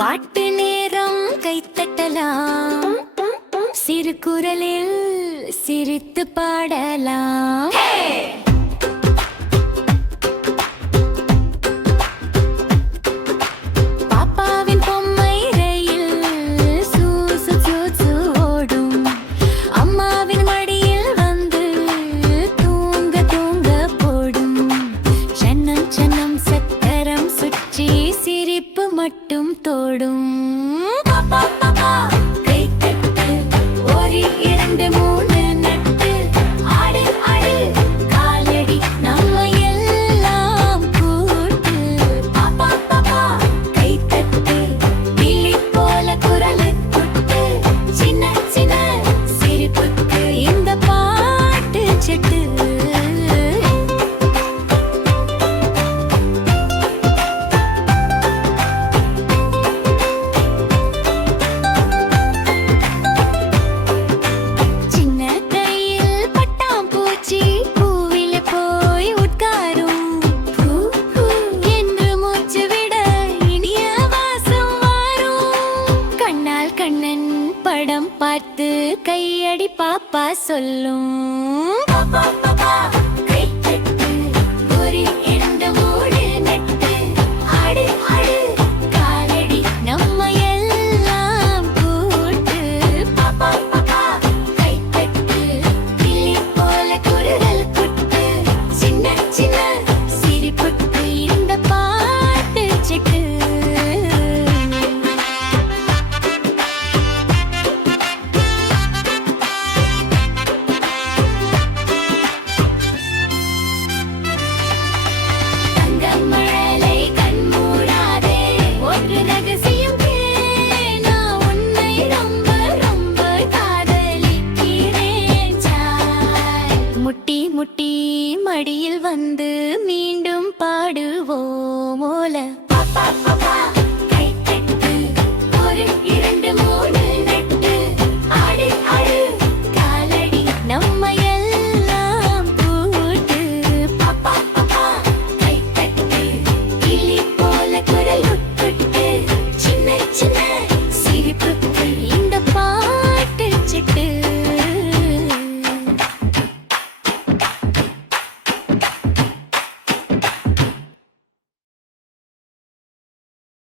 பாட்டு நேரம் கைத்தட்டலாம், சிறு குரலில் சிரித்து பாடலாம். பாப்பாவின் பொம்மை ரயில் சூசு சூசு ஓடும், அம்மாவின் மடியில் வந்து தூங்க தூங்க போடும். சன்னம் சன்னம் சக்கரம் சுற்றி சிரிப்பு மட்டும் தோடும். பாப்பா பாப்பா கைத்தட்டு, ஒரு இரண்டு மூணு நட்டு, ஆடு ஆடு காலடி நம்ம எல்லாம் கூட்டு. பாப்பா பாப்பா கைத்தட்டு, கிளி போல குரலு குட்டு, சின்ன சின்ன சிரிப்புக்கு இந்த பாட்டு செட்டு. சின்ன கையில் பட்டாம்பூச்சி பூவில போய் உட்காரும். பூ பூ என்று மூச்சு விட இனிய வாசம் வரும். கண்ணால் கண்ணன் படம் பார்த்து கையடி பாப்பா சொல்லும். பாப்பா பாப்பா கைத்தட்டு, ஒரு இரண்டு மூணு நட்டு, ஆடு ஆடு காலடி நம்ம எல்லாம் கூட்டு. பாப்பா பாப்பா கைத்தட்டு, கிளி போல குரல் குட்டு, சின்ன சின்ன சிரிப்புக்கு இந்த பாட்டு செட்டு. தங்கமழலை கண் மூடாதே, ஒரு ரகசியம் கேள், நான் உன்னை ரொம்ப ரொம்ப காதலிக்கிறேன் சாய். முட்டி முட்டி மடியில் வந்து